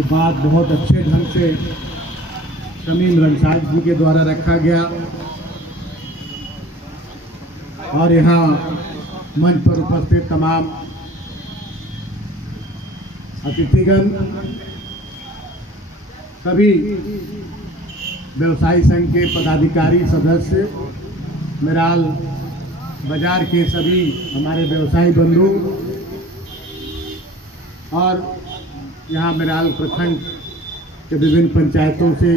ये बात बहुत अच्छे ढंग से शमीम रंसाज जी के द्वारा रखा गया और यहाँ मंच पर उपस्थित तमाम अतिथिगण, सभी व्यवसायी संघ के पदाधिकारी सदस्य, मेराल बाजार के सभी हमारे व्यवसायी बंधु और यहाँ मेराल प्रखंड के विभिन्न पंचायतों से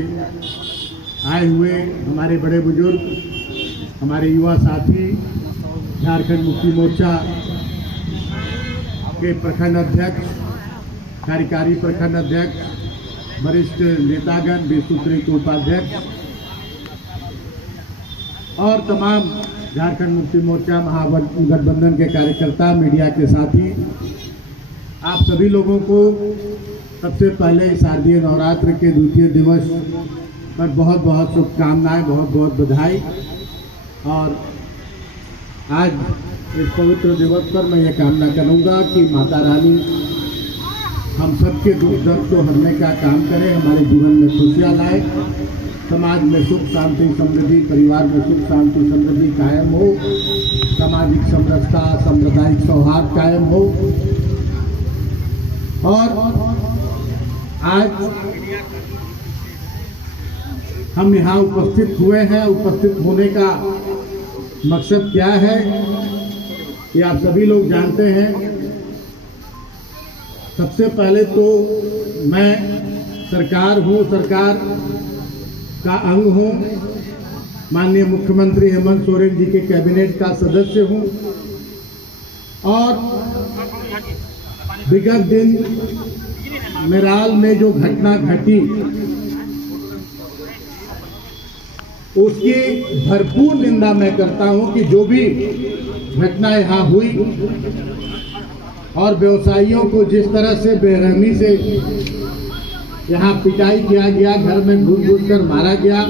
आए हुए हमारे बड़े बुजुर्ग, हमारे युवा साथी, झारखंड मुक्ति मोर्चा के प्रखंड अध्यक्ष, कार्यकारी प्रखंड अध्यक्ष, वरिष्ठ नेतागण, विस्तृत के उपाध्यक्ष और तमाम झारखंड मुक्ति मोर्चा महागठबंधन के कार्यकर्ता, मीडिया के साथी, आप सभी लोगों को सबसे पहले शारदीय नवरात्र के द्वितीय दिवस पर बहुत बहुत शुभकामनाएं, बहुत बहुत बधाई। और आज इस पवित्र दिवस पर मैं ये कामना करूंगा कि माता रानी हम सबके दुख दर्द को हरने का काम करे, हमारे जीवन में खुशियाँ लाए, समाज में सुख शांति समृद्धि, परिवार में सुख शांति समृद्धि कायम हो, सामाजिक समरसता, सांप्रदायिक सौहार्द कायम हो। और आज हम यहाँ उपस्थित हुए हैं, उपस्थित होने का मकसद क्या है ये आप सभी लोग जानते हैं। सबसे पहले तो मैं सरकार हूँ, सरकार का अंग हूँ, माननीय मुख्यमंत्री हेमंत सोरेन जी के कैबिनेट का सदस्य हूँ और विगत दिन मेराल में जो घटना घटी उसकी भरपूर निंदा मैं करता हूं कि जो भी घटना यहाँ हुई और व्यवसायियों को जिस तरह से बेरहमी से यहाँ पिटाई किया गया, घर में घुस कर मारा गया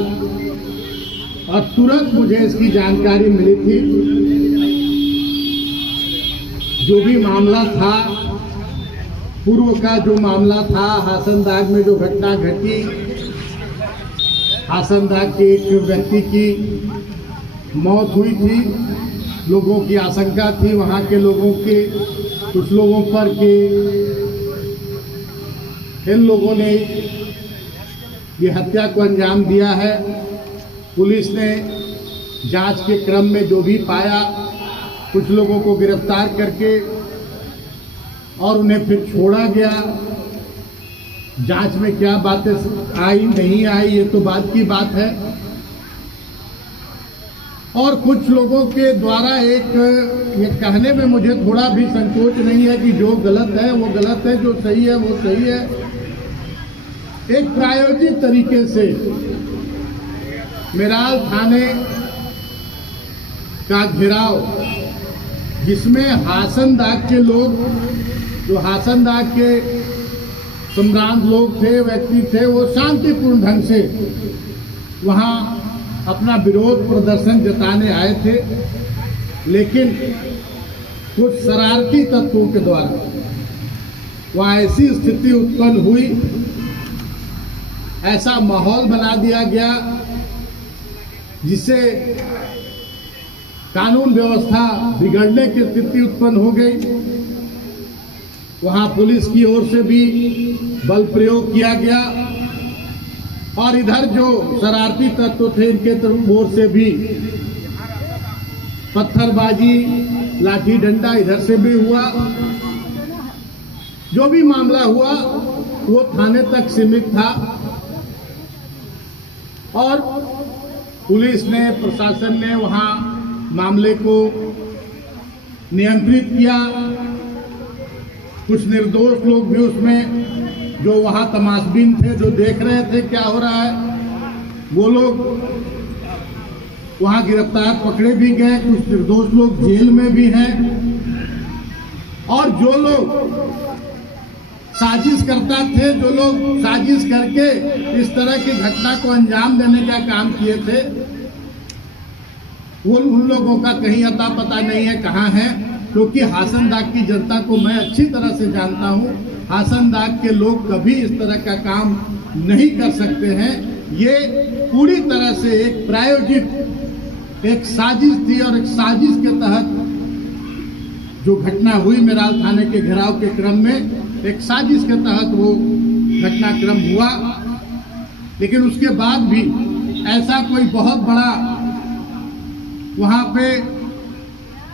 और तुरंत मुझे इसकी जानकारी मिली थी। जो भी मामला था, पूर्व का जो मामला था, हासनदाग में जो घटना घटी, हासनदाग के एक व्यक्ति की मौत हुई थी, लोगों की आशंका थी वहाँ के लोगों के, कुछ लोगों पर कि इन लोगों ने ये हत्या को अंजाम दिया है। पुलिस ने जांच के क्रम में जो भी पाया, कुछ लोगों को गिरफ्तार करके और उन्हें फिर छोड़ा गया। जांच में क्या बातें आई नहीं आई ये तो बाद की बात है। और कुछ लोगों के द्वारा ये कहने में मुझे थोड़ा भी संकोच नहीं है कि जो गलत है वो गलत है, जो सही है वो सही है। एक प्रायोजित तरीके से मेराल थाने का घेराव, जिसमें हासनदाग के लोग, जो हासनदाग के सम्रांत लोग थे, व्यक्ति थे, वो शांतिपूर्ण ढंग से वहां अपना विरोध प्रदर्शन जताने आए थे, लेकिन कुछ शरारती तत्वों के द्वारा वहां ऐसी स्थिति उत्पन्न हुई, ऐसा माहौल बना दिया गया जिससे कानून व्यवस्था बिगड़ने की स्थिति उत्पन्न हो गई। वहां पुलिस की ओर से भी बल प्रयोग किया गया और इधर जो शरारती तत्व थे इनके ओर से भी पत्थरबाजी, लाठी डंडा इधर से भी हुआ। जो भी मामला हुआ वो थाने तक सीमित था और पुलिस ने, प्रशासन ने वहां मामले को नियंत्रित किया। कुछ निर्दोष लोग भी उसमें, जो वहां तमाशबीन थे, जो देख रहे थे क्या हो रहा है, वो लोग वहां गिरफ्तार पकड़े भी गए। कुछ निर्दोष लोग जेल में भी हैं और जो लोग साजिश करता थे, जो लोग साजिश करके इस तरह की घटना को अंजाम देने का काम किए थे, वो उन लोगों का कहीं अता पता नहीं है, कहाँ है। क्योंकि हासनदाग की जनता को मैं अच्छी तरह से जानता हूँ हासनदाग के लोग कभी इस तरह का काम नहीं कर सकते हैं। ये पूरी तरह से एक प्रायोजित एक साजिश थी और एक साजिश के तहत जो घटना हुई मेराल थाने के घेराव के क्रम में, एक साजिश के तहत वो घटनाक्रम हुआ। लेकिन उसके बाद भी ऐसा कोई बहुत बड़ा वहां पे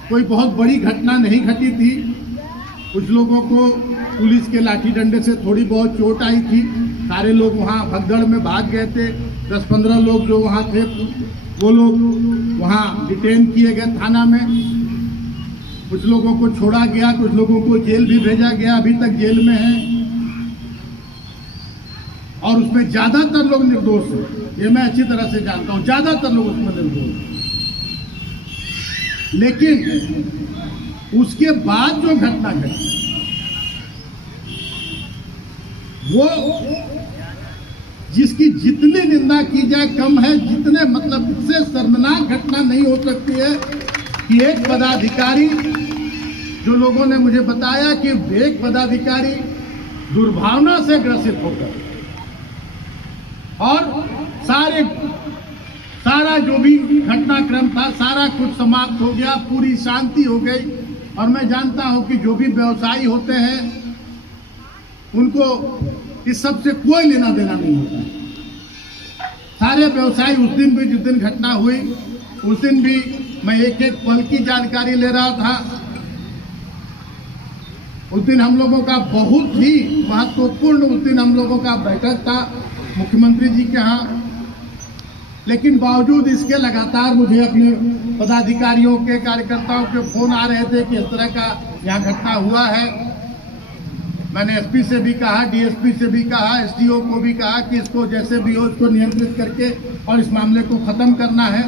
कोई बहुत बड़ी घटना नहीं घटी थी। कुछ लोगों को पुलिस के लाठी डंडे से थोड़ी बहुत चोट आई थी। सारे लोग वहां भगदड़ में भाग गए थे। 10-15 लोग जो वहां थे वो लोग वहां डिटेन किए गए थाना में। कुछ लोगों को छोड़ा गया, कुछ लोगों को जेल भी भेजा गया, अभी तक जेल में है। और उसमें ज्यादातर लोग निर्दोष हैं, ये मैं अच्छी तरह से जानता हूं, ज्यादातर लोग उसमें निर्दोष हैं। लेकिन उसके बाद जो घटना घटी वो जिसकी जितनी निंदा की जाए कम है, जितने मतलब इससे शर्मनाक घटना नहीं हो सकती है कि एक पदाधिकारी, जो लोगों ने मुझे बताया कि एक पदाधिकारी दुर्भावना से ग्रसित होकर और सारा जो भी घटनाक्रम था सारा कुछ समाप्त हो गया, पूरी शांति हो गई। और मैं जानता हूं कि जो भी व्यवसायी होते हैं उनको इस सब से कोई लेना देना नहीं होता। सारे व्यवसायी उस दिन भी, जिस दिन घटना हुई उस दिन भी मैं एक एक पल की जानकारी ले रहा था। उस दिन हम लोगों का बहुत ही महत्वपूर्ण, उस दिन हम लोगों का बैठक था मुख्यमंत्री जी के यहाँ। लेकिन बावजूद इसके लगातार मुझे अपने पदाधिकारियों के, कार्यकर्ताओं के फोन आ रहे थे कि इस तरह का यहाँ घटना हुआ है। मैंने एसपी से भी कहा, डीएसपी से भी कहा, एसडीओ को भी कहा कि इसको जैसे भी हो इसको नियंत्रित करके और इस मामले को खत्म करना है।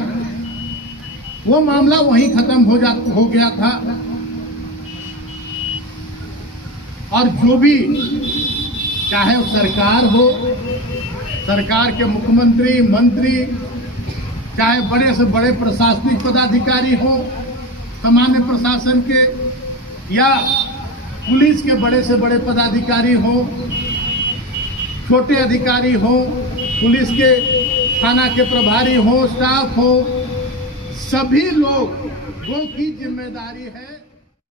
वो मामला वहीं खत्म हो गया था। और जो भी, चाहे वो सरकार हो, सरकार के मुख्यमंत्री, मंत्री, चाहे बड़े से बड़े प्रशासनिक पदाधिकारी हो, सामान्य प्रशासन के, या पुलिस के बड़े से बड़े पदाधिकारी हो, छोटे अधिकारी हो, पुलिस के थाना के प्रभारी हो, स्टाफ हो, सभी लोगों की जिम्मेदारी है